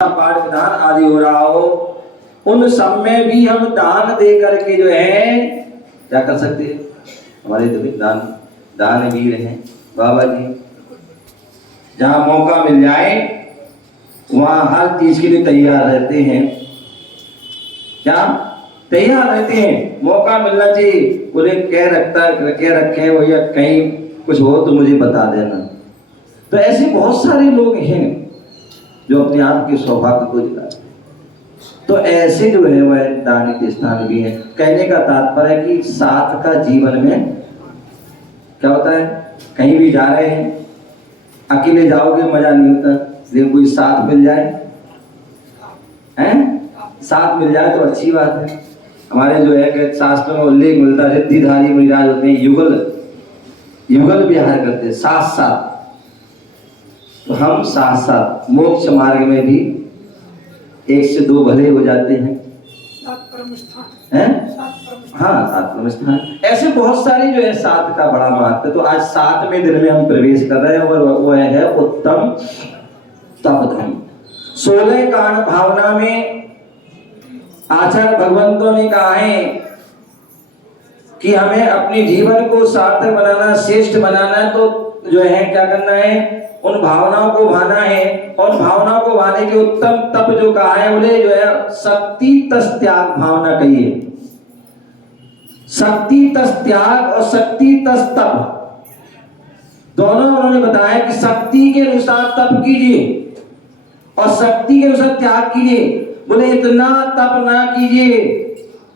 पाठ विधान आदि हो रहा हो, उन सब में भी हम दान दे करके जो है क्या कर सकते हैं। हमारे तो भी दान वीर हैं बाबा जी। जहां मौका मिल जाए वहां हर चीज के लिए तैयार रहते हैं। क्या तैयार रहते हैं, मौका मिलना चाहिए। बोले कह रखे हैं भैया कहीं कुछ हो तो मुझे बता देना। तो ऐसे बहुत सारे लोग हैं जो अपने आप के सौभाग्य को दिखाते हैं। तो ऐसे जो है वह दान के स्थान भी है। कहने का तात्पर्य है कि साथ का जीवन में क्या होता है, कहीं भी जा रहे हैं अकेले जाओगे मजा नहीं होता, लेकिन कोई साथ मिल जाए हैं, साथ मिल जाए तो अच्छी बात है। हमारे जो है कि शास्त्रों में उल्लेख मिलता है, रिद्धिधारी मुनिराज होते हैं युगल विहार करते हैं साथ साथ। तो हम साथ साथ मोक्ष मार्ग में भी एक से दो भले हो जाते हैं। हाँ सात परम स्थान, ऐसे बहुत सारे जो है सात का बड़ा महत्व है। तो आज 7वें दिन में हम प्रवेश कर रहे हैं और वह है उत्तम तपधर्म। 16 कारण भावना में आचार्य भगवंतों ने कहा है कि हमें अपने जीवन को सार्थक बनाना, श्रेष्ठ बनाना, तो जो है क्या करना है, उन भावनाओं को भाना है। और भावनाओं को भाने के उत्तम तप जो कहा है, बोले जो है शक्ति तस त्याग भावना कहिए। शक्ति तस त्याग और शक्ति तस तप दोनों उन्होंने बताया कि शक्ति के अनुसार तप कीजिए और शक्ति के अनुसार त्याग कीजिए। बोले इतना तप ना कीजिए,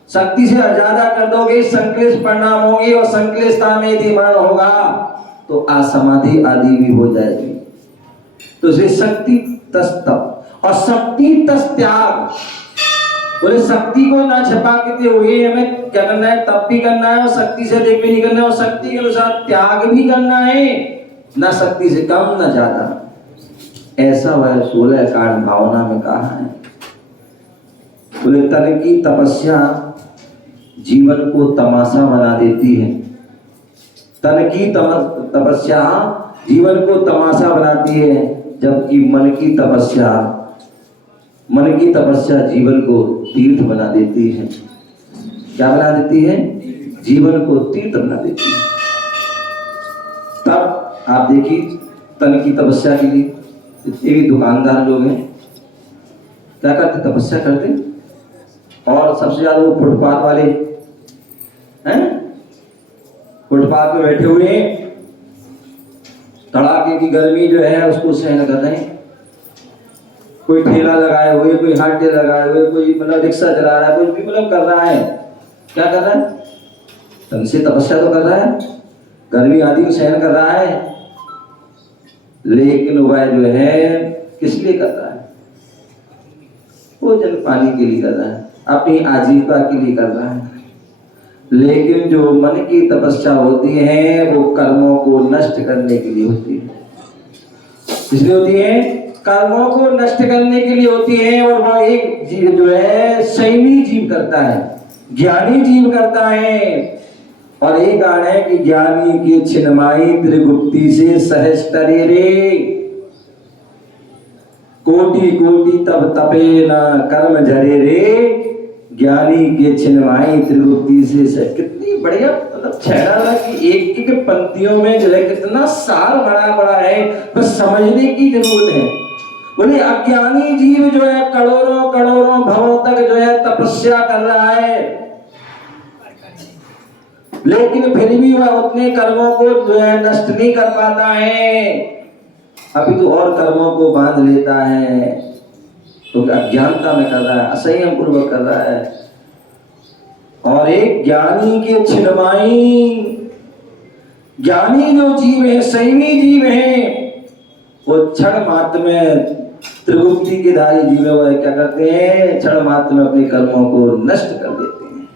शक्ति से ज्यादा कर दोगे संक्लेश परिणाम होंगे और संक्लेशता में यदि मरण होगा तो असमाधि आदि भी हो जाएगी। तो इसे शक्ति तस तप और शक्ति तस त्याग। बोले शक्ति को ना छिपा के हुए हमें क्या करना है, तप भी करना है और शक्ति से अधिक भी नहीं करना है और शक्ति के अनुसार त्याग भी करना है, ना शक्ति से कम ना ज्यादा। ऐसा वह 16 कारण भावना में कहा है। बोले तन की तपस्या जीवन को तमाशा बना देती है। तन की तपस्या जीवन को तमाशा बनाती है, जबकि मन की तपस्या जीवन को तीर्थ बना देती है। क्या बना देती है, जीवन को तीर्थ बना देती है। तब आप देखिए तन की तपस्या के लिए जितने भी दुकानदार लोग हैं क्या करते, तपस्या करते। और सबसे ज्यादा वो फुटपाथ वाले हैं, फुटपाथ पे बैठे हुए तड़ाके की गर्मी जो है उसको सहन कर रहे हैं। कोई ठेला लगाए हुए, कोई हाटे लगाए हुए, कोई मतलब रिक्शा चला रहा है, कुछ भी मतलब कर रहा है। क्या कर रहा है, तन से तपस्या तो कर रहा है, गर्मी आदि को सहन कर रहा है, लेकिन वह जो है किस लिए कर रहा है, वो जल पानी के लिए कर रहा है, अपनी आजीविका के लिए कर रहा है। लेकिन जो मन की तपस्या होती है वो कर्मों को नष्ट करने के लिए होती है। इसलिए होती है, कर्मों को नष्ट करने के लिए होती है। और वह एक जीव जो है संयमी जीव करता है, ज्ञानी जीव करता है। और एक गान है कि ज्ञानी की छिन्माई त्रिगुप्ति से सहज तरे रे, कोटि कोटि तब तपे ना कर्म झरे रे, ज्ञानी के छिन्माई त्रिगुप्ति से। कितनी बढ़िया मतलब छेड़ा था कि एक एक पंक्तियों में जो है कितना सार भरा पड़ा है, बस समझने की जरूरत है। बोले अज्ञानी जीव जो है करोड़ों करोड़ों भवों तक जो है तपस्या कर रहा है, लेकिन फिर भी वह उतने कर्मों को जो है नष्ट नहीं कर पाता है, अभी तो और कर्मों को बांध लेता है। तो अज्ञानता में कर रहा है, असंयम पूर्वक कर रहा है। और एक ज्ञानी के छिन्माई, ज्ञानी जो जीव है, संयमी जीव है, वो क्षण मात्र में त्रिगुप्ति के धारी जीव है, वह क्या करते हैं, क्षण मात्र में अपने कर्मों को नष्ट कर देते हैं।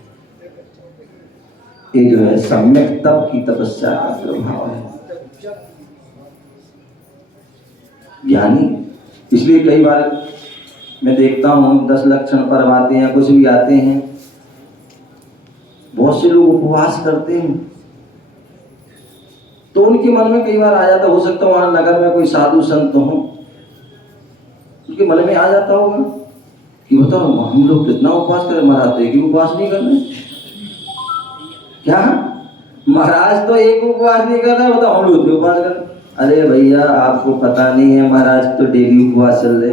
ये जो है सम्यक तप की तपस्या का प्रभाव है, ज्ञानी। इसलिए कई बार मैं देखता हूँ 10 लक्षण पर्व आते हैं, कुछ भी आते हैं, बहुत से लोग उपवास करते हैं, तो उनके मन में कई बार आ जाता, हो सकता है वहां नगर में कोई साधु संत हो, उसके मन में आ जाता होगा कि बताओ हम लोग कितना उपवास करें, महाराज तो एक ही उपवास नहीं कर रहे। क्या महाराज तो एक उपवास नहीं कर रहे, बताओ हम लोग तो उपवास कर रहे। अरे भैया आपको पता नहीं है, महाराज तो डेली उपवास चल रहे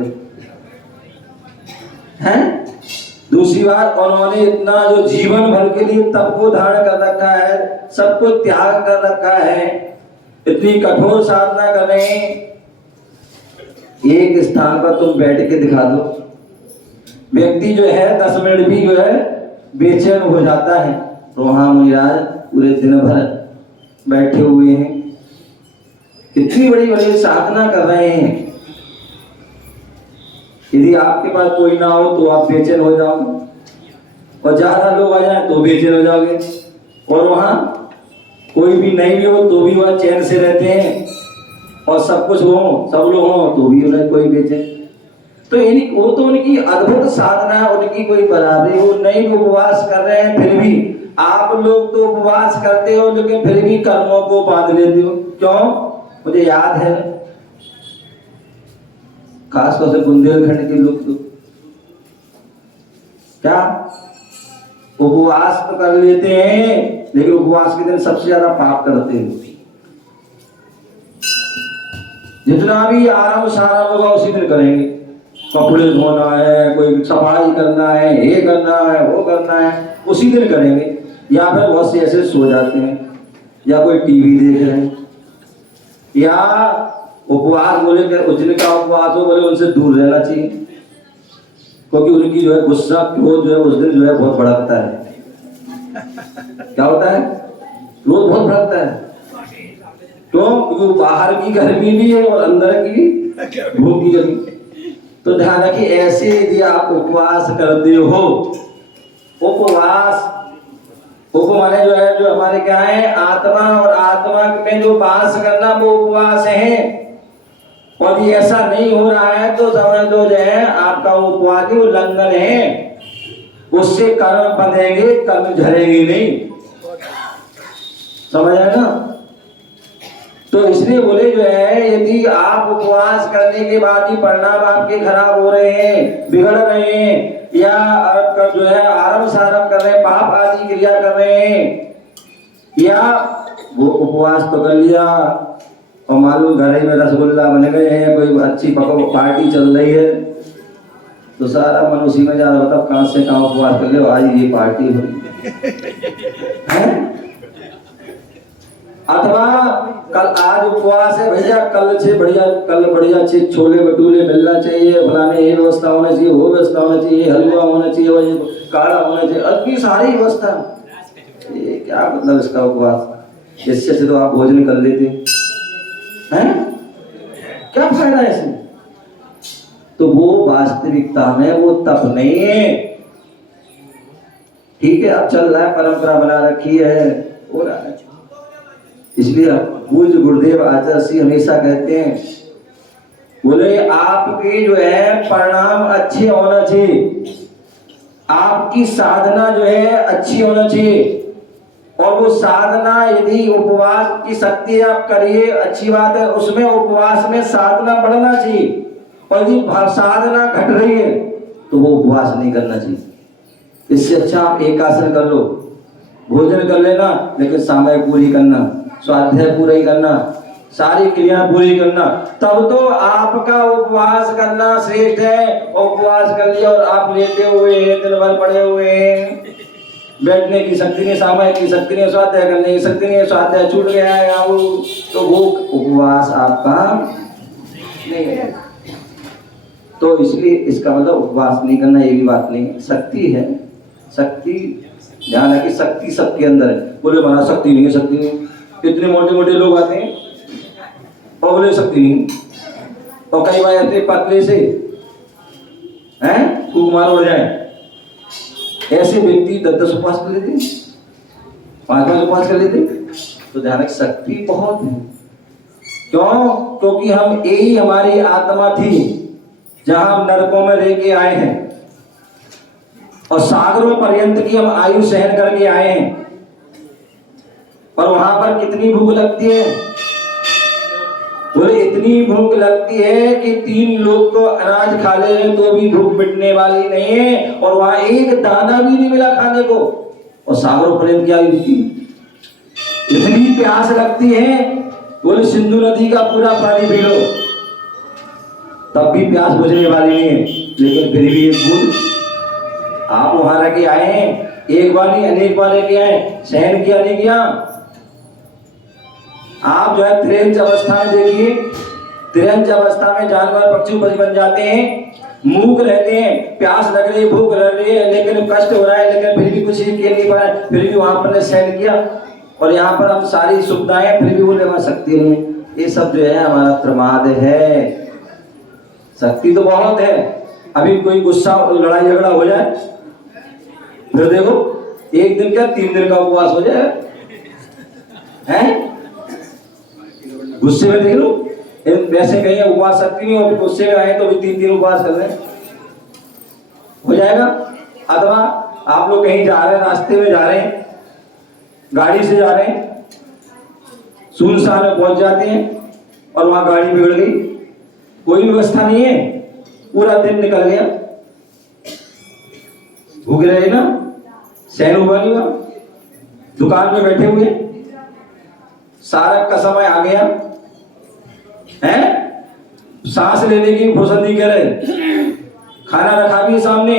हैं। दूसरी बात, उन्होंने इतना जो जीवन भर के लिए तप को धारण कर रखा है, सबको त्याग कर रखा है, इतनी कठोर साधना कर रहे हैं। एक स्थान पर तुम बैठ के दिखा दो, व्यक्ति जो है 10 मिनट भी जो है बेचैन हो जाता है। तो वहां मुनिराज पूरे दिन भर बैठे हुए हैं, कितनी बड़ी बड़ी साधना कर रहे हैं। यदि आपके पास कोई ना हो तो आप बेचैन हो जाओगे, और ज्यादा लोग आ जाए तो बेचैन हो जाओगे, और वहां कोई भी नहीं भी हो तो भी वह चैन से रहते हैं, और सब कुछ हो, सब लोग हो तो भी उन्हें कोई बेचैन। तो वो तो उनकी अद्भुत साधना है, उनकी कोई बराबरी वो नहीं। उपवास कर रहे हैं फिर भी, आप लोग तो उपवास करते हो लेकिन फिर भी कर्मों को बांध लेते हो। क्यों? मुझे याद है, खासतौर से बुंदेलखंड के लोग तो क्या उपवास तो कर लेते हैं, लेकिन उपवास के दिन सबसे ज्यादा पाप करते हैं। जितना भी आराम साराम होगा उसी दिन करेंगे, कपड़े धोना है, कोई सफाई करना है, ये करना है, वो करना है, उसी दिन करेंगे। या फिर बहुत से ऐसे सो जाते हैं, या कोई टीवी देख रहे हैं, या उपवास बोले जिनका उपवास हो बोले उनसे दूर रहना चाहिए, क्योंकि उनकी जो है गुस्सा क्रोध जो है उस दिन जो है बहुत भड़कता है। क्या होता है? क्रोध बहुत भड़कता है। क्यों? क्योंकि बाहर की गर्मी भी है और अंदर की भूख की गर्मी। तो ध्यान रखिए, ऐसे यदि आप उपवास करते हो, उपवास माने जो है जो हमारे क्या है, आत्मा, और आत्मा में जो वास करना वो उपवास है। और ये ऐसा नहीं हो रहा है तो समझ लो जो है आपका उपवास की उल्लंघन है, उससे कर्म बंधेंगे, कर्म झरेंगे नहीं। समझ आया ना? तो इसलिए बोले जो है यदि आप उपवास करने के बाद ही परिणाम आपके खराब हो रहे हैं, बिगड़ रहे हैं, या आप जो है आरम सारम कर रहे हैं, पाप आदि क्रिया कर रहे हैं, या वो उपवास तो कर लिया और मालूम घर में रसगुल्ला बन गए हैं, कोई अच्छी पार्टी चल रही है, तो सारा मन उसी में जा रहा है, बताओ कहां से कहां उपवास कर ले, आज ये पार्टी हो रही है। अथवा कल आज उपवास है भैया, कल बढ़िया अच्छे छोले भटूरे मिलना चाहिए, फलाने ये व्यवस्था होना चाहिए, वो व्यवस्था होना चाहिए, हलवा होना चाहिए, वो काढ़ा होना चाहिए, इतनी सारी व्यवस्था। ये क्या मतलब इसका उपवास? इससे से तो आप भोजन कर लेते हैं, क्या फायदा है इसमें? तो वो वास्तविकता में वो तप नहीं है। ठीक है, अब चल रहा है, परंपरा बना रखी है, हो रहा है। इसलिए पूज्य गुरुदेव आचार्य श्री हमेशा कहते हैं, बोले आपके जो है परिणाम अच्छे होना चाहिए, आपकी साधना जो है अच्छी होना चाहिए, और वो साधना यदि उपवास की शक्ति आप करिए अच्छी बात है, उसमें उपवास में साधना बढ़ना चाहिए। और यदि साधना घट रही है तो वो उपवास नहीं करना चाहिए। इससे अच्छा आप एक आसन कर लो, भोजन कर लेना, लेकिन समय पूरी करना, स्वाध्याय पूरा ही करना, सारी क्रिया पूरी करना, तब तो आपका उपवास करना श्रेष्ठ है। उपवास कर लिया और आप लेटे हुए हैं, दिन भर पड़े हुए हैं, बैठने की शक्ति नहीं, सामय की शक्ति नहीं, स्वाध्याय करने की शक्ति नहीं, स्वाध्याय छूट गया है, तो वो उपवास आपका नहीं है। तो इसलिए इसका मतलब उपवास नहीं करना ये भी बात नहीं, शक्ति है, शक्ति ध्यान है कि शक्ति सबके अंदर है। बोले बना शक्ति नहीं है, शक्ति नहीं, इतने मोटे मोटे लोग आते हैं और बोले शक्ति नहीं, और कई बार आते पतले से हैं फूक मार उड़ जाए, ऐसे व्यक्ति 10-10 उपवास कर लेते, 5-5 उपवास कर लेते। तो ध्यान है शक्ति बहुत है। क्यों? क्योंकि हम यही हमारी आत्मा थी जहां हम नरकों में रह के आए हैं, और सागरों पर्यंत की हम आयु सहन करके आए हैं, और वहां पर कितनी भूख लगती है, बोले इतनी इतनी भूख लगती है कि 3 लोग को अनाज खा ले तो भी भूख मिटने वाली नहीं है, और वहां एक दाना भी नहीं मिला खाने को, और सागरों पर्यंत क्या हुई थी। इतनी प्यास लगती है, बोले सिंधु नदी का पूरा पानी पी लो, तब भी प्यास बुझने वाली नहीं है। लेकिन फिर भी एक बूंद आप वहां रह के आए हैं, एक बार नहीं अनेक बार रह के आए, सहन किया नहीं किया। आप जो है त्रिंच अवस्था में देखिए, त्रिंच अवस्था में जानवर पक्षी बन जाते हैं, मूक रहते हैं, प्यास लग रही है, भूख लग रही है, लेकिन कष्ट हो रहा है, लेकिन फिर भी कुछ नहीं किया नहीं पाए, फिर भी वहां पर सहन किया। और यहाँ पर हम सारी सुविधाएं फिर भी वो ले सकती नहीं। ये सब जो है हमारा प्रमाद है। शक्ति तो बहुत है, अभी कोई गुस्सा लड़ाई झगड़ा हो जाए, फिर देखो 1 दिन क्या 3 दिन का उपवास हो जाए हैं। गुस्से में देख लो, वैसे कहीं उपवास शक्ति नहीं हो, गुस्से में आए तो भी 3 दिन उपवास कर लें, हो जाएगा। अथवा आप लोग कहीं जा रहे हैं, रास्ते में जा रहे हैं, गाड़ी से जा रहे हैं, सुनसान में पहुंच जाते हैं और वहां गाड़ी बिगड़ गई, कोई व्यवस्था नहीं है, पूरा दिन निकल गया, भूख रहे ना, सहन हुआ नहीं हुआ, दुकान में बैठे हुए, सारा का समय आ गया है, सांस लेने की फुर्सत नहीं कर रहे, खाना रखा भी सामने,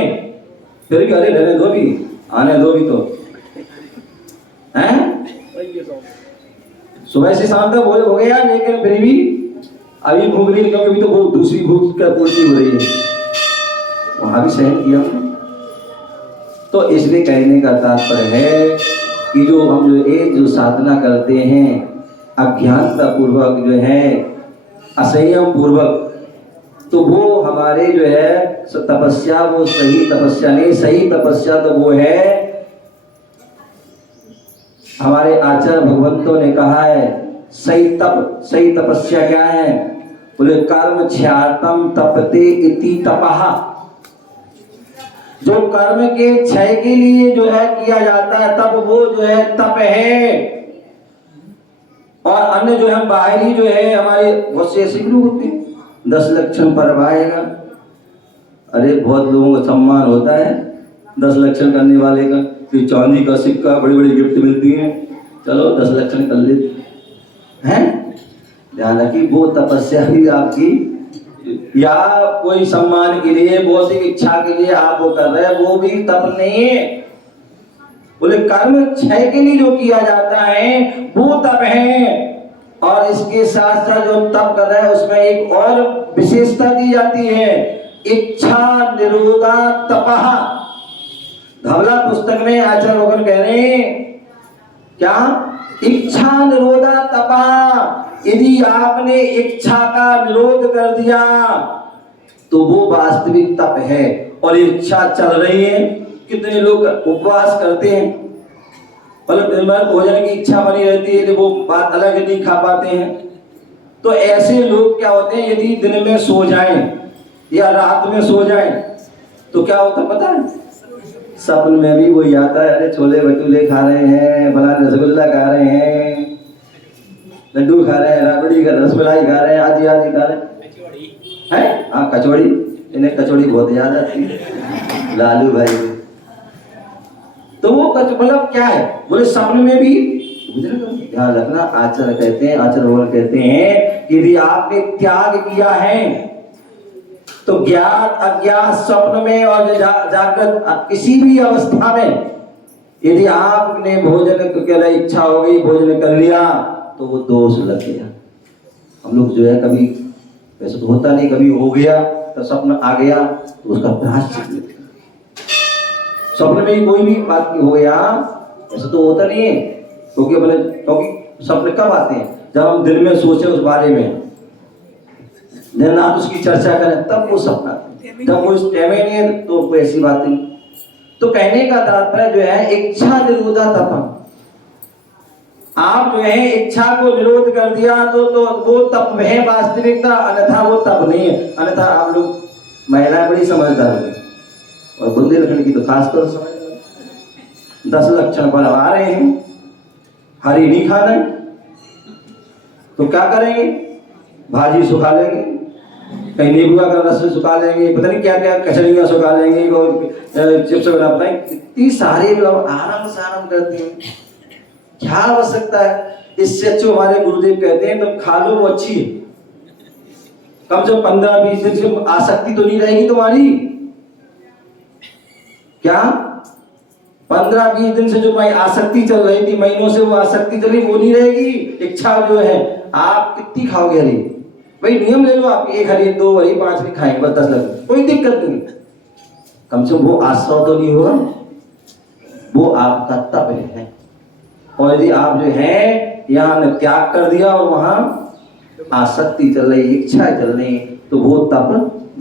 फिर भी अरे रहने दो भी, आने दो भी तो हैं। सुबह से शाम तक हो गया, लेकिन फिर भी अभी भूख नहीं, क्योंकि तो वो दूसरी भूख का पूर्ति हो रही है, वहां भी सहन किया। तो इसलिए कहने का तात्पर्य है कि जो हम जो साधना करते हैं अज्ञानता पूर्वक जो है, असंयम पूर्वक, तो वो हमारे जो है तपस्या, वो सही तपस्या नहीं, सही तपस्या तो वो है, हमारे आचार्य भगवंतों ने कहा है सही तपस्या क्या है, बोले कर्म क्षयातम तपते इति तपः। जो कर्म के क्षय के लिए जो है किया जाता है, तब वो जो है तप है। और अन्य जो है बाहरी जो है हमारे बहुत से ऐसे लोग होते हैं, 10 लक्षण पर्व आएगा, अरे बहुत लोगों को सम्मान होता है 10 लक्षण करने वाले का, कि चांदी का सिक्का, बड़ी बड़ी गिफ्ट मिलती है, चलो 10 लक्षण कर लेते हैं। ध्यान रखिए, वो तपस्या भी आपकी या कोई सम्मान के लिए, भौतिक इच्छा के लिए आप वो कर रहे हैं, वो भी तप नहीं है। बोले कर्म क्षय के लिए जो किया जाता है वो तप है। और इसके साथ साथ जो तप कर रहा है उसमें एक और विशेषता दी जाती है, इच्छा निरोधा तपः। धवला पुस्तक में आचार्य भगवान कह रहे हैं क्या, इच्छा निरोधा तपः। यदि आपने इच्छा का निरोध कर दिया तो वो वास्तविक तप है। और इच्छा चल रही है, कितने लोग उपवास करते हैं, मतलब दिन भर भोजन की इच्छा बनी रहती है, वो बात अलग नहीं खा पाते हैं। तो ऐसे लोग क्या होते हैं, यदि दिन में सो जाएं या रात में सो जाएं तो क्या होता है पता है, सपन में भी वही आता है, अरे छोले भटूरे खा रहे हैं, फला रसगुल्ला खा रहे हैं, लड्डू खा रहे हैं, राबड़ी का रसमलाई खा रहे हैं, आदि आदि खा रहे हैं। हाँ कचौड़ी, इन्हें कचौड़ी बहुत याद आती है, लालू भाई। तो वो मतलब क्या है, बोले सपन में भी ध्यान रखना। आचार्य कहते हैं, आचार्य भगवान कहते हैं, यदि आपने त्याग किया है तो ज्ञात अज्ञात स्वप्न में और जागृत किसी भी अवस्था में यदि आपने भोजन के लिए इच्छा हो गई, भोजन कर लिया, तो वो दोष लग गया। हम लोग जो है कभी, वैसे तो होता नहीं, कभी हो गया तो स्वप्न आ गया तो उसका प्रायश्चित, स्वप्न में कोई भी बात हो गया, ऐसा तो होता नहीं है, क्योंकि स्वप्न कब आते हैं, जब हम दिल में सोचे उस बारे में, दिन रात उसकी चर्चा करें, तब वो सपना आते हैं। जब वो इस टाइम नहीं है तो कोई ऐसी बात नहीं। तो कहने का तात्पर्य जो है, इच्छा निरोधा तप। आप जो है इच्छा को निरोध कर दिया तो वो तप है वास्तविकता, अन्यथा वो तप नहीं है। अन्यथा आप लोग महिलाएं बड़ी समझदार है, और बुंदेलखंड की तो खासतौर समझदार, 10 लक्षण पर आ रहे हैं, हरी नहीं खाना है तो क्या करेंगे, भाजी सुखा लेंगे, कहीं नींबू का रस सुखा लेंगे, पता नहीं क्या क्या कचरियाँ सुखा लेंगे और चिप्स वगैरह, पता नहीं कितनी सारी लोग आराम से आराम करते हैं। क्या आवश्यकता है? इससे अच्छे हमारे गुरुदेव कहते हैं तुम खा लो, वो अच्छी है। कम से कम 15-20 दिन से आसक्ति तो नहीं रहेगी तुम्हारी। क्या 15-20 दिन से जो भाई आसक्ति चल रही थी, महीनों से वो आसक्ति चली, वो नहीं रहेगी। इच्छा जो है, आप कितनी खाओगे हरी? भाई नियम ले लो आप, 1 हरी 2 हरी 5 हरी खाएंगे बस 10 लग, कोई दिक्कत नहीं। कम से कम वो आश्रव तो नहीं होगा, वो आपका तप है। और यदि आप जो है यहाँ त्याग कर दिया और वहां आसक्ति चल रही, इच्छा चल रही, तो वो तप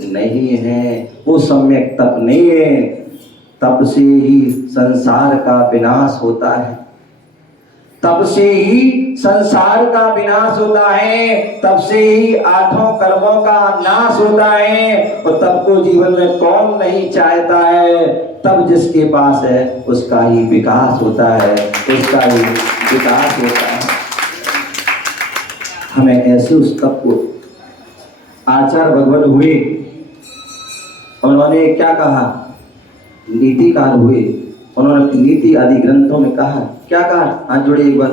नहीं है, वो सम्यक तप नहीं है। तप से ही संसार का विनाश होता है, तब से ही संसार का विनाश होता है, तब से ही 8 कर्मों का नाश होता है। और तब को जीवन में कौन नहीं चाहता है? तब जिसके पास है उसका ही विकास होता है, उसका ही विकास होता है। हमें ऐसे उस तप को आचार्य भगवान हुए, उन्होंने क्या कहा? नीतिकार हुए, उन्होंने नीति आदि ग्रंथों में कहा, क्या कहा? हाथ जोड़े एक बार।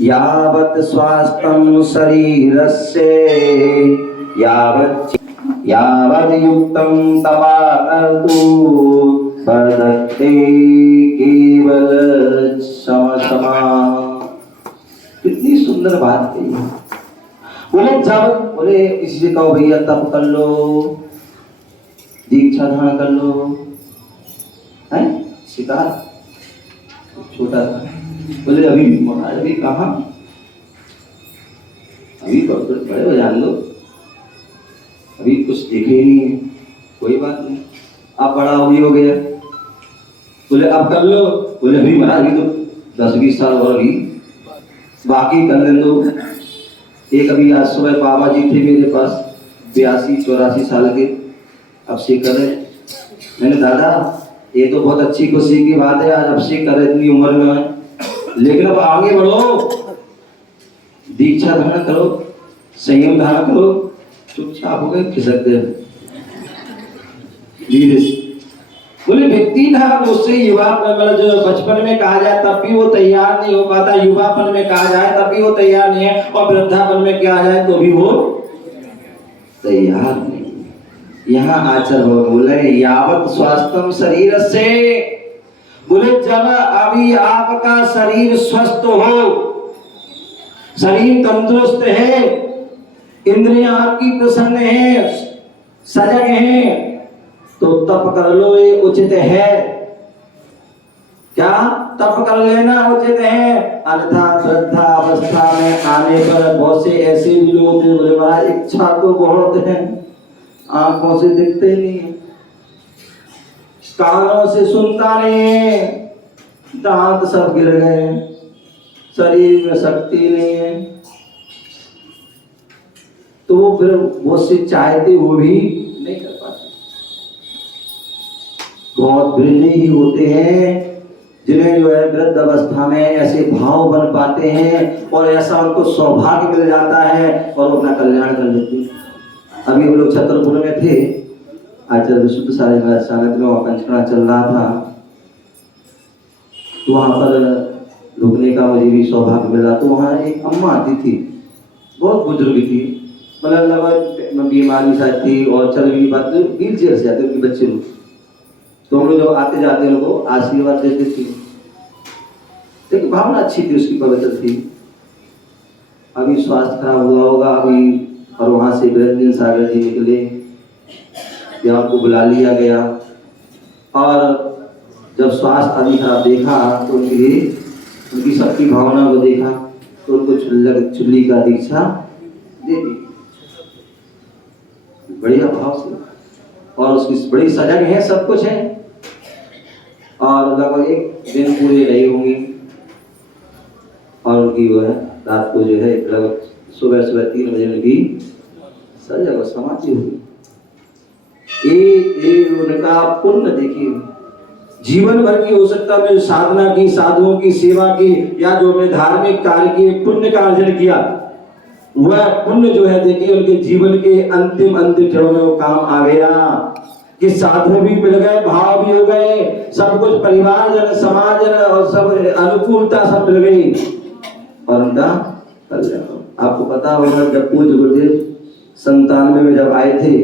यावत् स्वास्थ्यं शरीरस्य यावत् युक्तं तपाकर्तु वर्धते केवल समसमा। कितनी सुंदर बात कही है। बोले किसी से कहो भैया तप कर लो, दीक्षा धारण कर लो, है शिकार छोटा था, बोले अभी कहाँ, अभी बड़े हो जान दो, अभी कुछ देखे ही नहीं है। कोई बात नहीं, आप बड़ा हो गया। बोले अब कर लो, बोले अभी महाराज अभी तो 10-20 साल और अभी बाकी कर ले दो। एक अभी आज सुबह बाबा जी थे मेरे पास, 82-84 साल के, अब से कर रहे। मैंने दादा ये तो बहुत अच्छी खुशी की बात है, आज अब से कर रहे इतनी उम्र में, लेकिन अब आगे बढ़ो, दीक्षा धारण करो, संयम धारण करो। चुपचाप हो गए, खिसकते धीरे से। बोले व्यक्ति था उससे युवा मतलब जो बचपन में कहा जाए तब भी वो तैयार नहीं हो पाता, युवापन में कहा जाए तब भी वो तैयार नहीं है, और वृद्धापन में कहा जाए तो भी वो तैयार नहीं। यहाँ आचार्य बोले यावत् स्वास्थ्यम शरीर से, बोले जब अभी आपका शरीर स्वस्थ हो, शरीर तंदुरुस्त है, इंद्रियां आपकी प्रसन्न है, सजग है, तो तप कर लो, ये उचित है। क्या तप कर लेना उचित है? अन्यथा वृद्धावस्था में आने पर बहुत से ऐसे भी लोग होते हैं, बोले महाराज इच्छा तो बहुत है, आंखों से दिखते नहीं है, कानों से सुनता नहीं है, दांत सब गिर गए, शरीर में शक्ति नहीं है, तो वो फिर बहुत से चाहते वो भी नहीं कर पाते। बहुत वृद्ध ही होते हैं जिन्हें जो है वृद्ध अवस्था में ऐसे भाव बन पाते हैं और ऐसा उनको सौभाग्य मिल जाता है और वो अपना कल्याण कर लेते हैं। अभी हम लोग छतरपुर में थे, आचार्य विशुद्ध सारे सानिध्य में पंचकड़ा चल रहा था, तो वहाँ पर रुकने का मुझे भी सौभाग्य मिला। तो वहाँ एक अम्मा आती थी, बहुत बुजुर्ग थी, मतलब लगभग बीमारी शायद थी और चल भी नहीं पाते, व्हील चेयर से आते उनके बच्चे लोग। तो हम लोग जब आते जाते उनको आशीर्वाद देते थे, लेकिन भावना अच्छी थी, उसकी पवित्र थी। अभी स्वास्थ्य खराब हुआ होगा अभी, और वहाँ से ब्रह्मलीन सागर जी निकले, यहाँ को बुला लिया गया, और जब स्वास्थ्य आदि खराब देखा तो उनकी सबकी भावना को देखा तो उनको चुल्ली का दीक्षा दे दी, बढ़िया भाव से, और उसकी बड़ी सजग है, सब कुछ है, और लगभग 1 दिन पूरे रही होंगी, और उनकी वो है रात को जो है लगभग सुबह 3 बजे उनकी सजग और समाधि हुई। ये उनका पुण्य देखिए, जीवन भर की हो सकता है साधना की, साधुओं की सेवा की, या जो अपने धार्मिक कार्य की पुण्य का अर्जन किया, वह पुण्य जो है देखिए उनके जीवन के अंतिम अंतिम क्षणों में वो काम आ गया कि साधु भी मिल गए, भाव भी हो गए, सब कुछ परिवार जन समाज जन और सब अनुकूलता सब मिल गई और उनका कल्याण। आपको पता होगा जब पूज्य गुरुदेव 97 में जब आए थे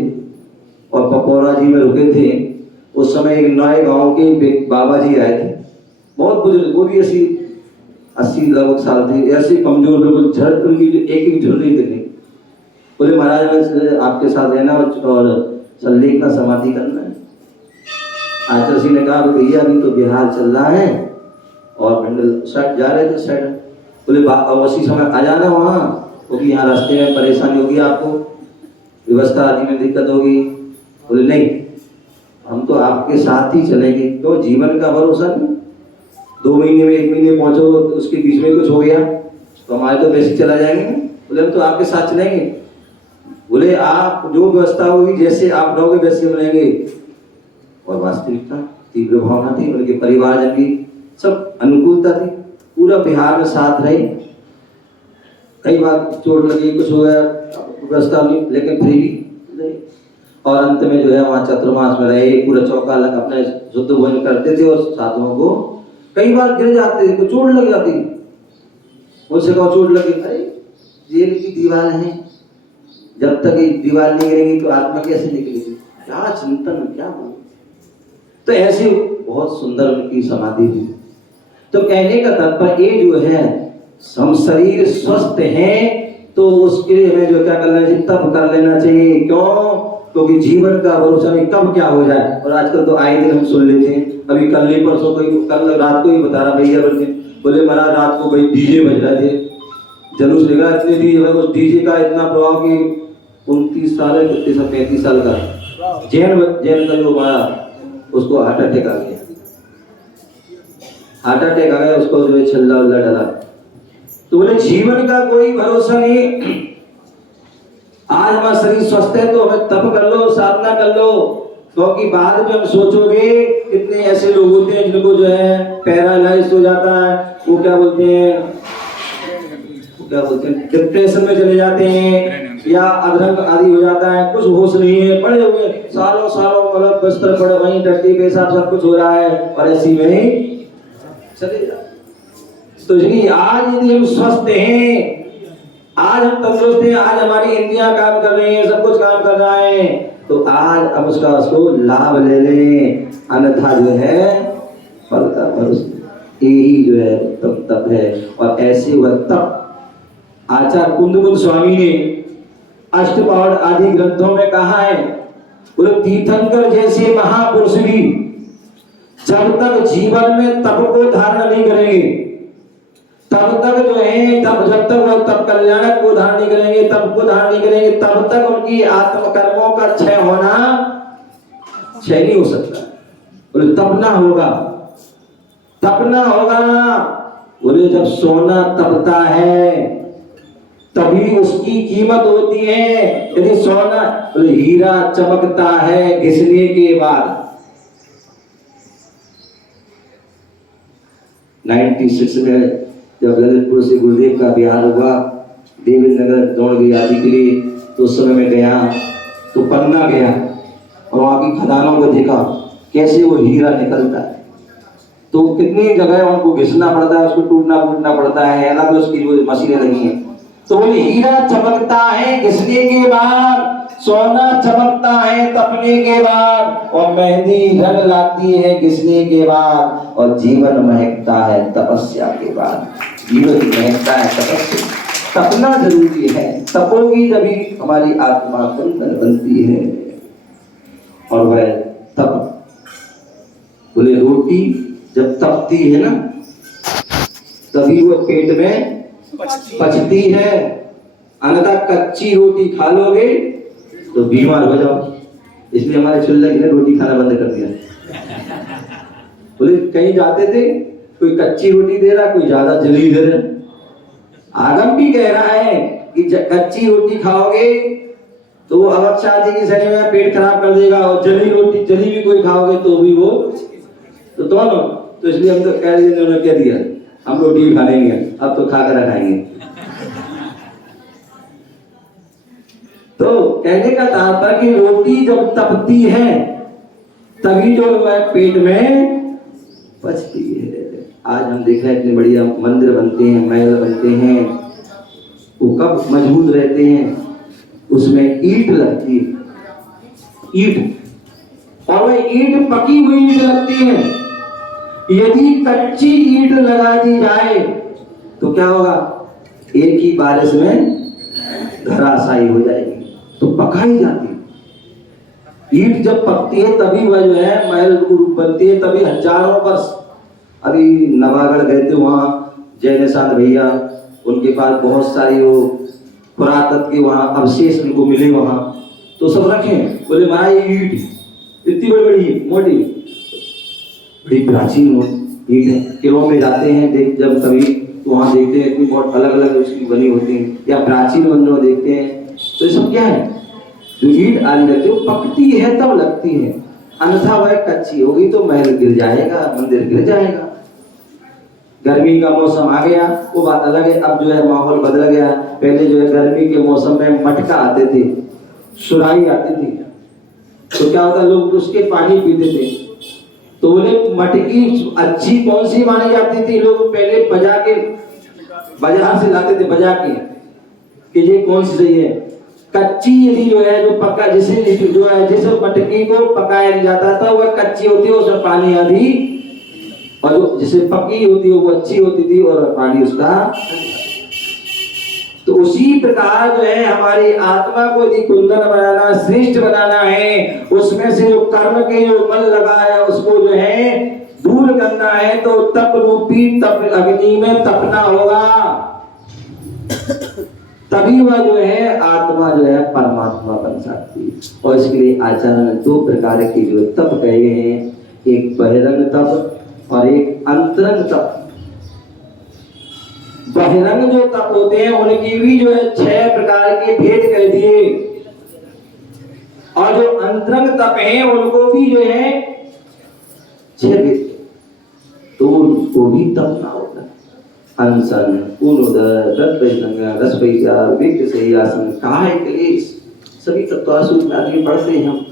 और पपौरा जी में रुके थे, उस समय एक नए गांव के बाबा जी आए थे, बहुत बुजुर्ग, वो भी 80 लगभग साल थे, ऐसे कमजोर, बिल्कुल झड़ उनकी एक एक झुर्री दिखी। बोले महाराज आपके साथ रहना और सल्लेखना समाधि करना है। आचार्य सिंह ने कहा भैया अभी तो बिहार चल रहा है और मंडल साइड जा रहे थे साइड। बोले उसी समय आ जाना वहाँ, क्योंकि यहाँ रास्ते में परेशानी होगी, आपको व्यवस्था आदि में दिक्कत होगी। बोले नहीं, हम तो आपके साथ ही चलेंगे। तो जीवन का भरोसा नहीं, 2 महीने में 1 महीने पहुंचो तो उसके बीच में कुछ हो गया तो हमारे तो वैसे चला जाएंगे। बोले हम तो आपके साथ चलेंगे। बोले आप जो व्यवस्था होगी जैसे आप रहोगे वैसे हम रहेंगे। और वास्तविकता तीव्र भावना थी, उनके परिवारजन की सब अनुकूलता थी, पूरा बिहार में साथ रहे। कई बार चोट लगी, कुछ हो गया, व्यवस्था नहीं, लेकिन फिर भी और अंत में जो है वहाँ चतुर्मास में रहे, पूरा चौका लग अपने शुद्ध भोजन करते थे और साधुओं को कई बार गिर जाते थे, कुछ चोट लग जाती, मुझसे कहो चोट लगी, अरे जेल की दीवार है, जब तक ये दीवार नहीं गिरेगी तो आत्मा कैसे निकलेगी, क्या चिंतन, क्या बोल। तो ऐसे बहुत सुंदर उनकी समाधि थी। तो कहने का तात्पर्य ये जो है, हम शरीर स्वस्थ है तो उसके लिए हमें जो क्या करना चाहिए, तब कर लेना चाहिए। क्यों? क्योंकि जीवन का भरोसा नहीं कब क्या हो जाए। और आजकल तो आए दिन हम सुन लेते हैं, अभी कल नहीं परसों कोई कल रात को ही बता रहा भैया बोले महाराज रात को भाई डीजे बज रहे थे, जुलूस निकला, इतने डीजे, उस डीजे का इतना प्रभाव कि 29 साल 35 साल का जैन का जो हमारा उसको हार्ट अटैक आ गया, हार्ट अटैक आ गया, उसको जो है छल्ला उल्ला डला। तो बोले जीवन का कोई भरोसा नहीं। आज हमारा शरीर स्वस्थ है तो हमें तप कर लो, साधना कर लो, क्योंकि बाद में हम सोचोगे कितने ऐसे लोग होते हैं जिनको जो है पैरालाइज हो जाता है, वो क्या बोलते हैं डिप्रेशन में चले जाते हैं या अधरंग आदि हो जाता है, कुछ होश नहीं है, पड़े हुए सालों सालों मतलब बिस्तर पड़े वहीं, टट्टी पेशाब सब कुछ हो रहा है और ऐसी में ही चले जाते। तो इसलिए आज यदि हम स्वस्थ हैं, आज हम तंदुरुस्त हैं, आज हमारी इंद्रियां काम कर रही हैं, सब कुछ काम कर रहा है, तो आज अब उसको लाभ ले लें, अन्यथा जो है फल का भरोसा। यही जो है उत्तम तप है। और ऐसे वह तप आचार्य कुंदमुंद स्वामी ने अष्टपावड़ आदि ग्रंथों में कहा है। बोले तीर्थंकर जैसे महापुरुष भी जब तक जीवन में तप को धारण नहीं करेंगे, तब तक जो है तब जब तक वह तप कल्याणक को धारण नहीं करेंगे, तप को धारण नहीं करेंगे, तब तक उनकी आत्म कर्मों का क्षय नहीं हो सकता। बोले तपना होगा, तपना होगा। बोले जब सोना तपता है तभी उसकी कीमत होती है। यदि सोना, बोले हीरा चमकता है घिसने के बाद। 96 में जब ललितपुर से गुरुदेव का बिहार हुआ, देवेंद्र नगर दौड़ गई आदि के लिए, तो उस समय में गया तो पन्ना गया और वहाँ की खदानों को देखा कैसे वो हीरा निकलता है। तो कितनी जगह उनको घिसना पड़ता है, उसको टूटना फूटना पड़ता है, अलग उसकी जो मशीनें लगी हैं। तो बोले हीरा चमकता है घिसने के बाद, सोना चमकता है तपने के बाद, और मेहंदी रंग लाती है घिसने के बाद, और जीवन महकता है तपस्या के बाद। जीवन महकता है तपस्या, तपना जरूरी है। तपोगी तभी हमारी आत्मा सुंदर बनती है। और वह तप, बोले रोटी जब तपती है ना तभी वो पेट में पचती है, अन्यथा कच्ची रोटी खा लोगे तो बीमार हो जाओ। इसलिए हमारे चिल्ला ने रोटी खाना बंद कर दिया। बोले कहीं जाते थे, कोई कच्ची रोटी दे रहा, कोई ज्यादा जली दे रहा। आगम भी कह रहा है कि कच्ची रोटी खाओगे तो वो अवक्षा जी की शरीर में पेट खराब कर देगा, और जली रोटी जली भी कोई खाओगे तो भी वो तो दोनों। तो इसलिए हम तो कह रहे उन्होंने क्या दिया, हम रोटी भी खा लेंगे, अब तो खा कर खाएंगे। तो कहने का तात्पर्य कि रोटी जब तपती है तभी जो है पेट में पचती है। आज हम देख रहे हैं इतने बढ़िया मंदिर बनते हैं, महल बनते हैं, वो कब मजबूत रहते हैं? उसमें ईंट लगती है, ईंट, और वह ईंट पकी हुई ईंट लगती है। यदि कच्ची ईंट लगा दी जाए तो क्या होगा? एक ही बारिश में धराशायी हो जाएगी। तो पकाई जाती है ईंट, जब पकती है तभी वह जो है महल बनती है, तभी हजारों वर्ष। अभी नवागढ़ गए थे, वहाँ जैनशान भैया, उनके पास बहुत सारी वो पुरातत्व के वहाँ अवशेष उनको मिले वहाँ, तो सब रखे। बोले महाराज ये ईंट इतनी बड़ी बड़ी मोटी बड़ी प्राचीन ईंट है। किलों में जाते हैं देख, जब कभी तो वहाँ देखते हैं इतनी बहुत अलग अलग उसकी बनी होती है, या प्राचीन मंदिरों देखते हैं। तो ये सब क्या है? जो ईंट आली लगती है वो पकती है तब लगती है, अन्यथा वह कच्ची होगी तो महल गिर जाएगा, मंदिर गिर जाएगा। गर्मी का मौसम आ गया, वो बात अलग है। अब जो है माहौल बदल गया। पहले जो है गर्मी के मौसम में मटका आते थे, सुराही आती थी, तो क्या होता, लोग उसके पानी पीते थे। तो बोले मटकी अच्छी कौन सी मानी जाती थी? लोग पहले बजा के बाजार से लाते थे, बजा के कि ये कौन सी सही है। कच्ची यदि जो है जो पका, जिसे जो है जिस मटकी को पकाया जाता था वह कच्ची होती है, उसमें पानी आधी, और जो जिसे पकी होती है वो अच्छी होती थी और पानी उसका। तो उसी प्रकार जो है हमारी आत्मा को यदि कुंदन बनाना, श्रेष्ठ बनाना है, उसमें से जो कर्म के जो मल लगा है उसको जो है दूर करना है, तो तप रूपी तप अग्नि में तपना होगा, तभी वह जो है आत्मा जो है परमात्मा बन सकती है। और इसके लिए आचार्य ने दो प्रकार के जो तप कहे गए हैं, एक बहिरंग तप और एक अंतरंग तप। बहिरंग जो तप होते हैं उनकी भी जो है 6 प्रकार के भेद कह दिए, और जो अंतरंग तप है उनको भी जो है 6 भेद, तो उनको भी तपना होता है। अनशन, पूर्णोदय, व्रत रस परित्याग, विक्र शय्यासन, काहे क्लेश, सभी तत्वासूत्र आदि पढ़ते हैं हम।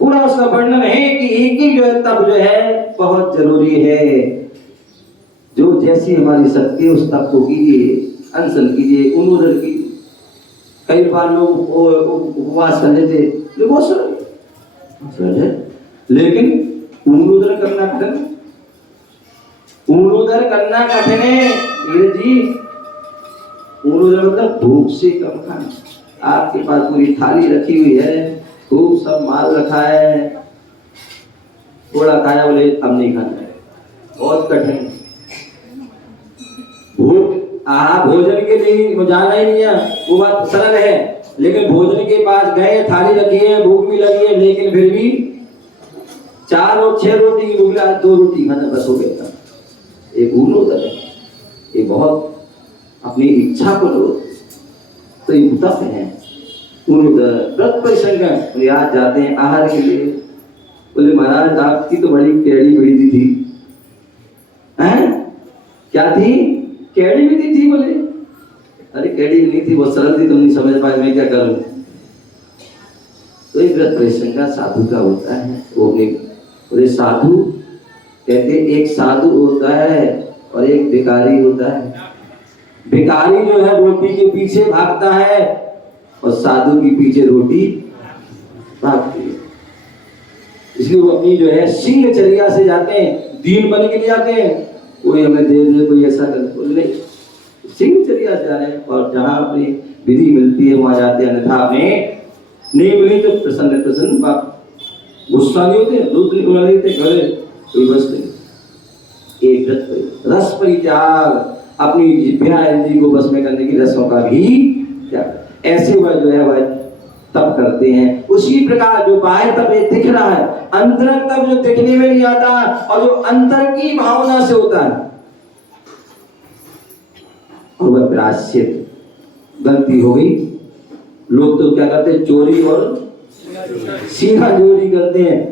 पूरा उसका वर्णन है कि एक ही जो है तप जो है बहुत जरूरी है। जो जैसी हमारी शक्ति उस तप को कीजिए, अनशन कीजिए, पूर्णोदय कीजिए। कई बार लोग उपवास कर लेते, बहुत सरल है, लेकिन पूर्णोदय करना कठिन, पूर्णोदय करना कठिन है जी। पूर्णोदय मतलब भूख से कम खाना। आपके पास पूरी थाली रखी हुई है, खूब सब माल रखा है, थोड़ा खाया बोले अब नहीं खाना है, बहुत कठिन। भूख भोजन के लिए वो जाना ही नहीं है, वो बात सरल है, लेकिन भोजन के पास गए, थाली रखी है, भूख भी लगी है, लेकिन फिर भी 4 और 6 रोटी की भूख, 2 रोटी खाना बस हो गया। ये पूर्णोदय है, ये बहुत अपनी इच्छा को लो, तो ये तप है पूर्णोदय। व्रत परिसंग याद जाते हैं आहार के लिए, बोले महाराज आपकी तो बड़ी केड़ी भिड़ी थी, हैं? क्या थी? केड़ी भी थी। बोले अरे केड़ी नहीं थी, बहुत सरल थी, तुम नहीं समझ पाए, मैं क्या करूं? तो एक व्रत परिसंग साधु का होता है। वो बोले साधु कहते, एक साधु होता है और एक भिखारी होता है। भिखारी जो है रोटी के पीछे भागता है और साधु के पीछे रोटी भागती है। इसलिए वो अपनी जो है सिंहचर्या से जाते हैं, दीन बन के लिए जाते हैं, कोई हमें दे दे, कोई ऐसा कर, बोले सिंहचर्या से जा रहे हैं। और जहाँ अपनी विधि मिलती है वहां जाते हैं, अन्यथा हमें नहीं मिली तो प्रसन्न बाप गुस्सा नहीं होते, दूध नहीं उड़ा लेते, घरे कोई बस नहीं। एक रस परित्याग, अपनी जिह्वा इंद्रिय को बस में करने की रसों का भी त्याग, ऐसे वह जो है वह तप करते हैं। उसी प्रकार जो बाह्य तप दिख रहा है, अंतरंग तप जो दिखने में नहीं आता और जो अंतर की भावना से होता है, और वह प्रायश्चित। गलती हो गई, लोग तो क्या करते हैं, चोरी और सीधा चोरी करते हैं,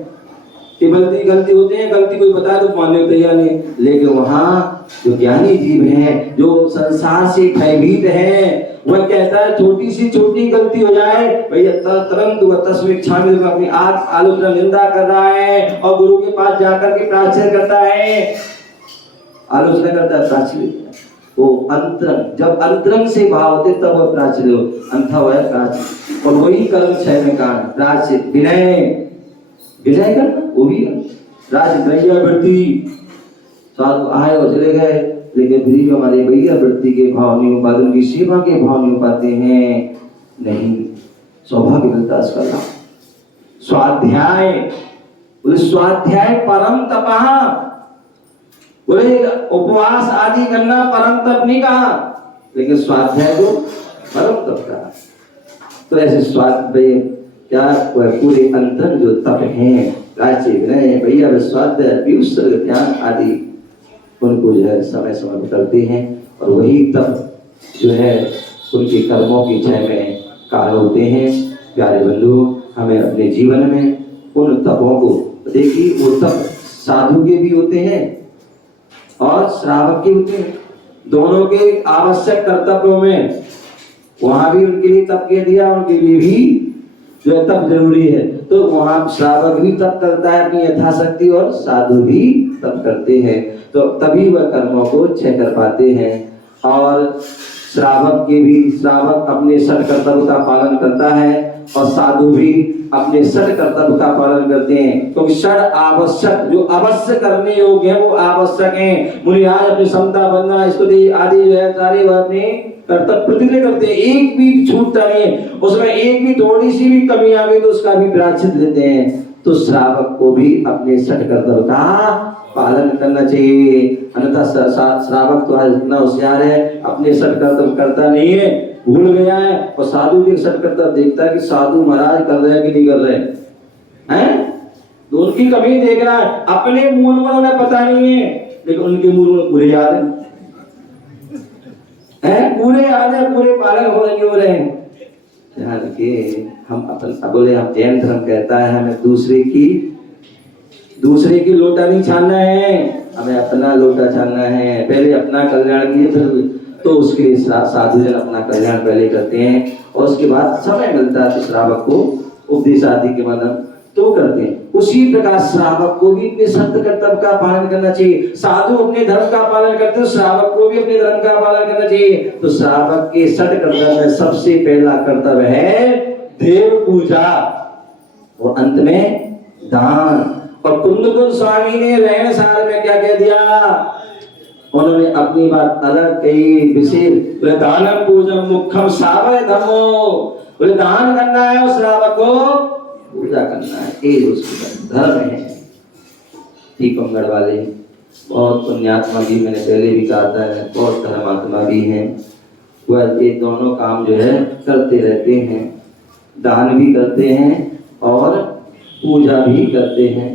कि गलती होते हैं, गलती कोई बताए तो मानने को तैयार नहीं। लेकिन वहाँ जो ज्ञानी जीव है, जो संसार से भयभीत है, वह कहता है छोटी सी छोटी गलती हो जाए भैया तुरंत वह तस्वीर छान अपनी आलोचना निंदा कर रहा है और गुरु के पास जाकर के प्रार्थना करता है, आलोचना करता है, प्राचीन वो अंतरंग, जब अंतरंग से भाव होते तब वह प्राचीन हो, अंथा हुआ है प्राचीन। और वही कर्म छह में कारण प्राचीन विनय, विनय करना वो भी राज भैया वृत्ति साधु आए और चले गए, लेकिन फिर भी हमारे भैया वृत्ति के भाव नहीं हो पाते, उनकी सेवा के भाव नहीं हो पाते हैं, नहीं सौभाग्य मिलता इसका लाभ। स्वाध्याय, बोले स्वाध्याय परम तपः, बोले उपवास आदि करना परम तप नहीं कहा, लेकिन स्वाध्याय को परम तप कहा। तो ऐसे स्वाध्याय क्या पूरे अंतर जो तप हैं, प्राची विनय भैया स्वाध्याय पीयूष ध्यान आदि, उनको जो है समय समय पर करते हैं, और वही तप जो है उनके कर्मों की क्षय में कारण होते हैं। प्यारे बंधु, हमें अपने जीवन में उन तपों को देखिए, वो तप साधु के भी होते हैं और श्रावक के होते हैं, दोनों के आवश्यक कर्तव्यों में वहां भी उनके लिए तप कह दिया, उनके लिए भी जो है तप जरूरी है। तो वहां श्रावक भी तप करता है अपनी यथाशक्ति और साधु भी तप करते हैं, तो तभी वह कर्मों को क्षय कर पाते हैं। और श्रावक अपने षट कर्तव्य का पालन करता है और साधु भी अपने षट कर्तव्य का पालन करते हैं, क्योंकि षट आवश्यक जो अवश्य करने योग्य है वो आवश्यक है। मुनि आज अपनी समता वंदना स्तुति आदि जो है सारे वह अपने कर्तव्य प्रतिदिन करते हैं, एक भी छूटता नहीं है, उसमें एक भी थोड़ी सी भी कमी आ गई तो उसका भी प्रायश्चित लेते हैं। तो श्रावक को भी अपने षट कर्तव्य का पालन करना चाहिए, अन्यथा श्रावक तो आज इतना होशियार है, अपने षट कर्तव्य करता नहीं है, भूल गया है, और साधु के षट कर्तव्य देखता है कि साधु महाराज कर रहे हैं कि नहीं कर रहे हैं, तो उनकी कमी देख रहा है। अपने मूल में उन्हें पता नहीं है, लेकिन उनके मूल में पूरे याद है, पूरे याद है, पूरे पालन हो रहे हैं। ध्यान रखिए, हम अपन बोले हम जैन धर्म कहता है हमें दूसरे की लोटा नहीं छानना है, हमें अपना लोटा छानना है। पहले अपना कल्याण किए, फिर तो उसके लिए साधुजन अपना कल्याण पहले करते हैं, और उसके बाद समय मिलता है तो श्रावक को उपदेश आदि के माध्यम तो करते हैं। उसी प्रकार श्रावक को भी अपने सत्य कर्तव्य का पालन करना चाहिए। साधु अपने धर्म का पालन करते हैं, श्रावक को भी अपने धर्म का पालन करना चाहिए। तो श्रावक के षट कर्तव्य में सबसे पहला कर्तव्य है देव पूजा, और अंत में दान। और कुंदकुल स्वामी ने रहन सार में क्या कह दिया, उन्होंने अपनी बात अलग कही, विशेष दानम पूजम मुखम सावय धर्मो, बोले दान करना है और श्रावक को पूजा करना है, ये उसका धर्म है। टीकमगढ़ वाले बहुत पुण्यात्मा भी, मैंने पहले भी कहा था, बहुत धर्मात्मा भी हैं, वह ये दोनों काम जो है करते रहते हैं, दान भी करते हैं और पूजा भी करते हैं।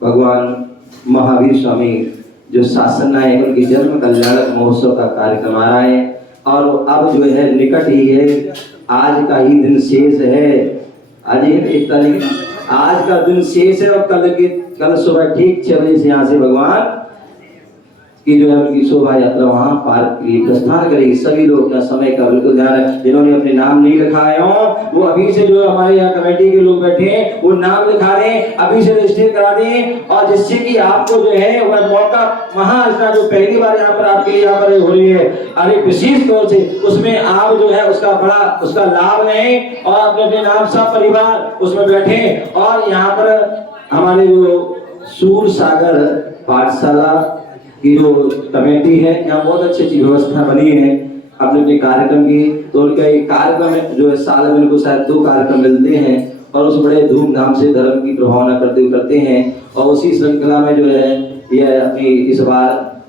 भगवान महावीर स्वामी जो शासन नायक, उनकी जन्म कल्याणक महोत्सव का कार्यक्रम आ रहा है, और अब जो है निकट ही है, आज का ही दिन शेष है, आज एक तारीख, आज का दिन शेष है, और कल सुबह ठीक 6 बजे से यहाँ से भगवान की जो है उनकी शोभा यात्रा वहाँ पार्क के लिए प्रस्थान करेगी। सभी लोग अपना समय का बिल्कुल ध्यान रखें, जिन्होंने अपने नाम नहीं लिखाए हो वो अभी से, जो हमारे यहाँ कमेटी के लोग बैठे हैं वो नाम लिखा दें, अभी से रजिस्टर करा दें, और जिससे कि आपको जो है वह मौका महाअष्टा जो पहली बार यहाँ पर आपके लिए यहाँ पर हो रही है, अरे विशेष तौर से उसमें आप जो है उसका लाभ लें, और अपने अपने नाम सब परिवार उसमें बैठे। और यहाँ पर हमारे जो सूर सागर पाठशाला की जो कमेटी है, यहाँ बहुत अच्छी व्यवस्था बनी है अपने अपने कार्यक्रम की। तो उनका एक कार्यक्रम जो है साल में उनको शायद 2 कार्यक्रम मिलते हैं, और उस बड़े धूमधाम से धर्म की प्रभावना करते हैं। और उसी श्रृंखला में जो है ये अपनी इस बार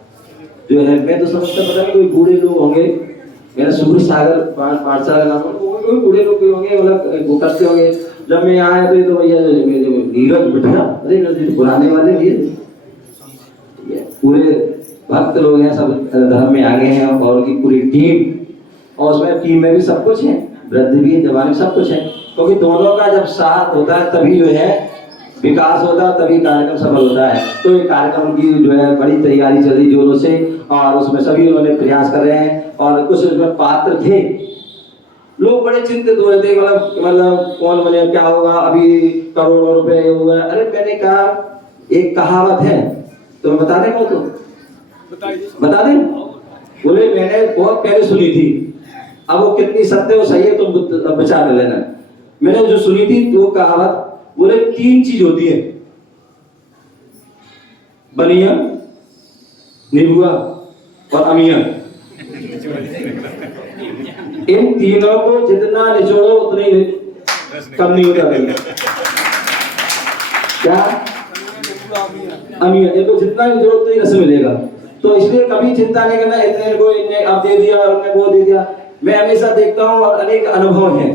जो है, मैं तो समझता पता नहीं कोई बूढ़े लोग होंगे, मेरा सूर्य सागर पाठशाला का नाम, कोई बूढ़े लोग कोई होंगे, मतलब वो करते होंगे। जब मैं यहाँ आया तो भैया नीरज बिठा, अरे बुलाने वाले भी पूरे भक्त लोग हैं, सब धर्म में आगे हैं, और उनकी पूरी टीम, और उसमें टीम में भी सब कुछ है, वृद्ध भी है, जवान सब कुछ है, क्योंकि दोनों का जब साथ होता है तभी जो है विकास होता है तभी कार्यक्रम सफल होता है। तो ये कार्यक्रम की जो है बड़ी तैयारी चल रही जोरों से, और उसमें सभी उन्होंने प्रयास कर रहे हैं। और कुछ उसमें पात्र थे, लोग बड़े चिंतित हो रहे थे, मतलब कौन बने, क्या होगा, अभी करोड़ों रुपए हुए। अरे मैंने कहा एक कहावत है, तो मैं बता दें को, तो बता दें। बोले मैंने बहुत पहले सुनी थी, अब वो कितनी सत्य हो सही है तुम विचार लेना। मैंने जो सुनी थी वो कहावत, बोले 3 चीज होती है, बनिया, निबुआ और अमिया। इन तीनों को जितना निचोड़ो उतना ही कम नहीं होता भाई। क्या अमिया, इनको जितना निचोड़ो उतना ही रस मिलेगा। तो इसलिए कभी चिंता नहीं करना, इतने को इन्हें अब दे दिया और उन्हें वो दे दिया। मैं हमेशा देखता हूँ और अनेक अनुभव हैं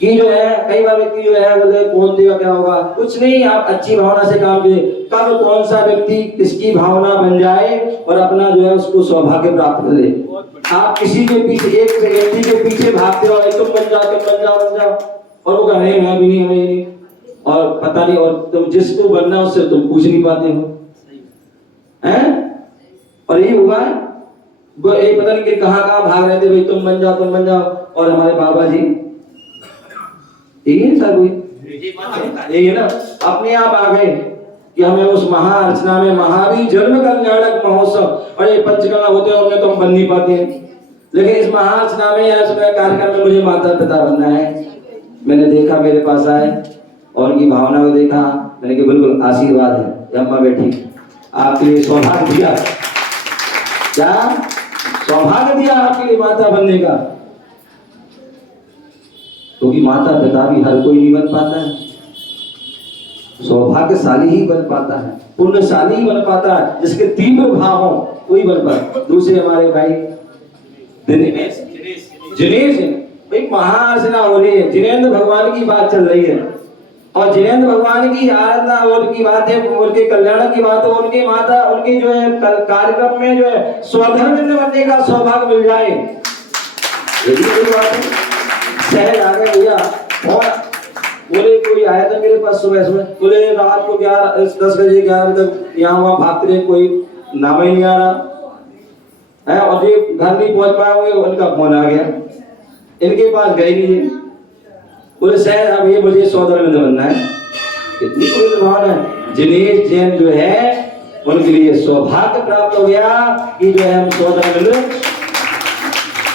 कि जो है कई बार व्यक्ति जो है बोले कौन देगा क्या होगा, कुछ नहीं, आप अच्छी भावना से काम कीजिए। कब कौन सा व्यक्ति किसकी भावना बन जाए और अपना जो है उसको सौभाग्य प्राप्त कर ले। आप किसी के पीछे, एक व्यक्ति के पीछे भागते हो, तुम बन जाओ तुम बन जाओ बन जाओ, और वो कह रहे हैं भी नहीं हमें नहीं, और पता नहीं, और तुम जिसको बनना उससे तुम पूछ नहीं पाते हो हैं। और ये हुआ वो एक पता नहीं कहाँ भाग रहे थे, भाई तुम बन जाओ तुम बन जाओ। और हमारे बाबा जी यही है सर, यही है ना, अपने आप आ गए कि हमें उस महाअर्चना में महावीर जन्म कल्याणक महोत्सव, और ये पंचकला होते हैं उनमें तो हम बन नहीं पाते हैं, लेकिन इस महाअर्चना में या इसमें कार्यक्रम में मुझे माता पिता बनना है। मैंने देखा, मेरे पास आए और उनकी भावना को देखा, मैंने कहा बिल्कुल आशीर्वाद है, अम्मा बेटी आपके लिए सौभाग्य दिया, क्या सौभाग्य दिया आपके लिए माता बनने का। क्योंकि माता पिता भी हर कोई नहीं बन पाता है, सौभाग्यशाली ही बन पाता है, पुण्यशाली ही बन पाता है, जिसके तीव्र भाव हो वही बन पाता। दूसरे हमारे भाई जिनेश एक महाअर्चना हो रही है, जिनेंद्र भगवान की बात चल रही है, और जिनेंद्र भगवान की आराधना और की बात है, उनके कल्याण की बात है, उनके माता उनके जो है कार्यक्रम में जो है स्वधर्म बनने का सौभाग्य मिल जाए, यही कोई बात है। शहर आ गए भैया, और बोले कोई आया था मेरे पास सुबह, बोले रात को 10 बजे 11 बजे तक यहाँ वहाँ भागते रहे, कोई नाम ही नहीं आ रहा है, और ये घर नहीं पहुंच पाए हुए, उनका फोन आ गया, इनके पास गए नहीं। बोले शहर अब ये मुझे सौदर में बनना है, कितनी कोई भावना है। जिनेश जैन जो है उनके लिए सौभाग्य प्राप्त हो गया कि जो है हम सौदर में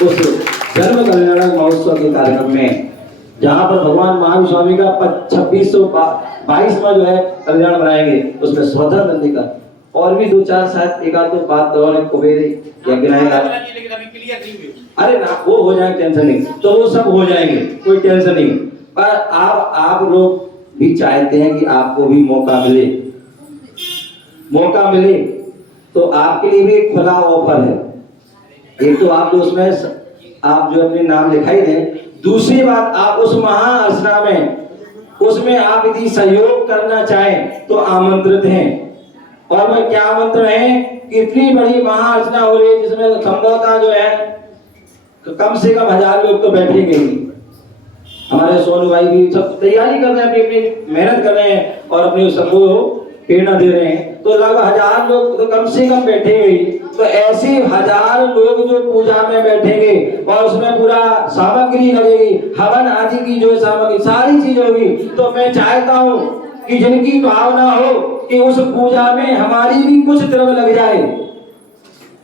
उस जन्म कल्याण महोत्सव के कार्यक्रम में, जहां पर भगवान महावीर स्वामी का 2622वां जो है कल्याण बनाएंगे, उसमें स्वधर्म बनने का और भी 2-4 शायद एक आध तो बात तो और कुबेरे या गिनाएगा, लेकिन अभी क्लियर नहीं हुए। अरे ना वो हो जाए, टेंशन नहीं, तो वो सब हो जाएंगे, कोई टेंशन नहीं। पर आप लोग भी चाहते हैं कि आपको भी मौका मिले, मौका मिले तो आपके लिए भी एक खुला ऑफर है। एक तो आप जो उसमें आप जो अपने नाम लिखाई दें, दूसरी बात आप उस महाअर्चना में उसमें आप यदि सहयोग करना चाहें तो आमंत्रित हैं। और वह क्या आमंत्रण है कि इतनी बड़ी महाअर्चना हो रही है जिसमें संभवतः जो है कम से कम 1000 लोग तो बैठेंगे ही। हमारे सोनू भाई भी सब तैयारी कर रहे हैं, अपनी मेहनत कर रहे हैं और अपने सबको प्रेरणा दे रहे हैं, तो लगभग 1000 लोग तो कम से कम बैठेंगे ही। तो ऐसे 1000 लोग जो पूजा में बैठेंगे और उसमें पूरा सामग्री लगेगी, हवन आदि की जो सामग्री सारी चीज होगी, तो मैं चाहता हूँ कि जिनकी भावना हो कि उस पूजा में हमारी भी कुछ द्रव्य लग जाए,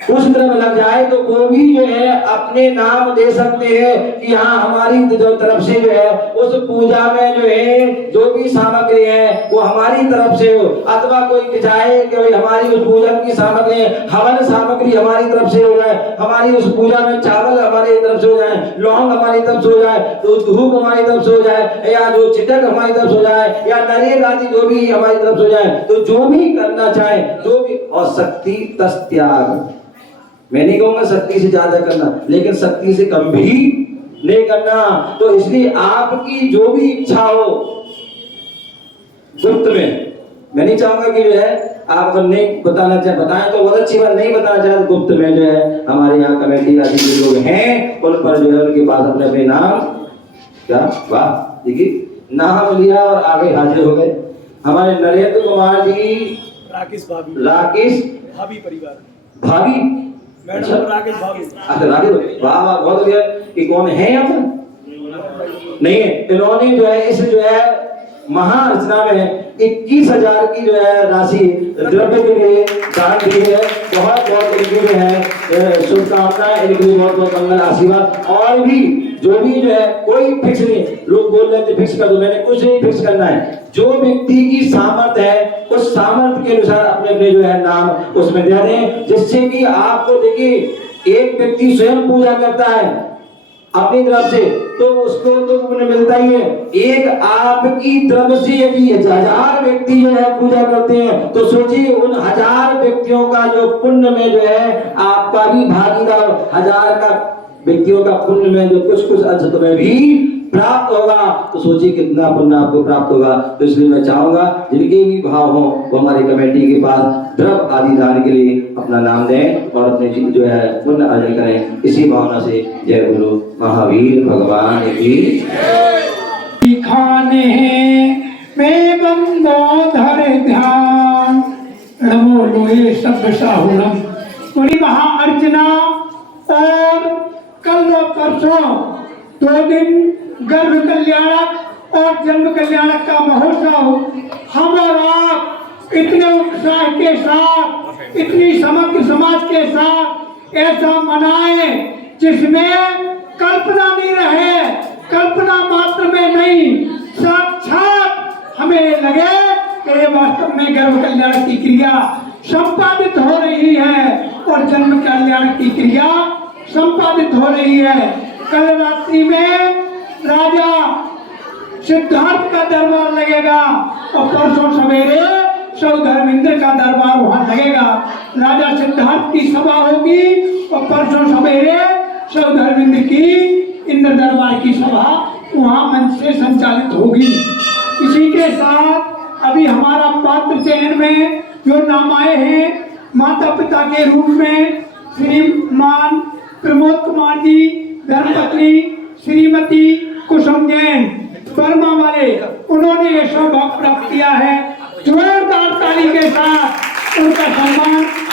कुछ द्रव्य लग जाए, तो वो भी जो है अपने नाम दे सकते हैं कि हाँ हमारी जो तरफ से जो है उस पूजा में जो है जो भी सामग्री है वो हमारी तरफ से हो। अथवा कोई चाहे कि भाई हमारी उस पूजन की सामग्री हवन सामग्री हमारी तरफ से हो जाए, हमारी उस पूजा में चावल हमारी तरफ से हो जाए, लौंग हमारी तरफ से हो जाए, तो धूप हमारी तरफ से हो जाए, या जो चिटक हमारी तरफ से हो जाए, या नारियल आदि जो भी हमारी तरफ से हो जाए, तो जो भी करना चाहे जो भी। और शक्ति तस्त्याग, मैं नहीं कहूंगा शक्ति से ज्यादा करना, लेकिन शक्ति से कम भी नहीं करना। तो इसलिए आपकी जो भी इच्छा हो गुप्त में, मैं नहीं चाहूंगा कि जो है आप अगर नहीं बताना चाहे बताएं तो बहुत अच्छी बात, नहीं बताना चाहे तो गुप्त में जो है हमारे यहाँ कमेटी आदि के लोग हैं उन पर जो है उनके पास अपने अपने नाम, क्या वाह देखिए नाम लिया और आगे हाजिर हो गए। हमारे नरेंद्र कुमार जी, राकेश भाभी, राकेश भाभी परिवार, भाभी, मैडम राकेश भाभी। अच्छा राकेश, वाह वाह बहुत बढ़िया। ये कौन है यहाँ पर? नहीं है। इन्होंने जो है इस जो है महाअर्चना में 21,000 की जो है राशि द्रव्य के लिए दान दी है। बहुत बहुत इनकी जो है शुभकामनाएं, इनकी बहुत बहुत मंगल आशीर्वाद। और भी जो भी जो है कोई फिक्स नहीं, लोग बोल रहे थे फिक्स कर दो, मैंने कुछ नहीं फिक्स करना है। जो व्यक्ति की सामर्थ्य है उस सामर्थ्य के अनुसार अपने अपने जो है नाम उसमें दे दें, जिससे कि आपको देखिए एक व्यक्ति स्वयं पूजा करता है अपनी तरफ से तो उसको तो पुण्य मिलता ही है। एक आपकी तरफ से यदि 1000 व्यक्ति जो है पूजा करते हैं तो सोचिए उन 1000 व्यक्तियों का जो पुण्य में जो है आपका भी भागीदार, 1000 का व्यक्तियों का पुण्य में जो कुछ कुछ अंश तुम्हें भी प्राप्त होगा, तो सोचिए कितना पुण्य आपको प्राप्त होगा। तो इसलिए मैं चाहूंगा जिनके भी भाव हो वो हमारी कमेटी के पास द्रव्य आदि दान के लिए अपना नाम दें और अपने जो है पुण्य अर्जन करें। इसी भावना से जय गुरु महावीर भगवान की। खाने में बंदोधर ध्यान नमो लोहे सब साहुलम। पूरी महाअर्चना और कल व परसों 2 दिन गर्भ कल्याणक और जन्म कल्याणक का महोत्सव हम और आप इतने उत्साह के साथ, इतनी समग्र समाज के साथ ऐसा मनाएं जिसमें कल्पना नहीं रहे, कल्पना मात्र में नहीं, साक्षात हमें लगे कि ये वास्तव में गर्भ कल्याण की क्रिया संपादित हो रही है और जन्म कल्याण की क्रिया संपादित हो रही है। कल रात्रि में राजा सिद्धार्थ का दरबार लगेगा और परसों सवेरे सौधर्मेंद्र का दरबार वहां लगेगा। राजा सिद्धार्थ की सभा होगी और परसों सवेरे सौधर्मेंद्र की इंद्र दरबार की सभा वहां मंच से संचालित होगी। इसी के साथ अभी हमारा पात्र चयन में जो नाम आए हैं माता पिता के रूप में श्रीमान प्रमोद कुमार जी, धर्मपत्नी श्रीमती कुसुम जैन बर्मा वाले, उन्होंने ये सौभाग्य प्राप्त किया है। जोरदार ताली के साथ उनका सम्मान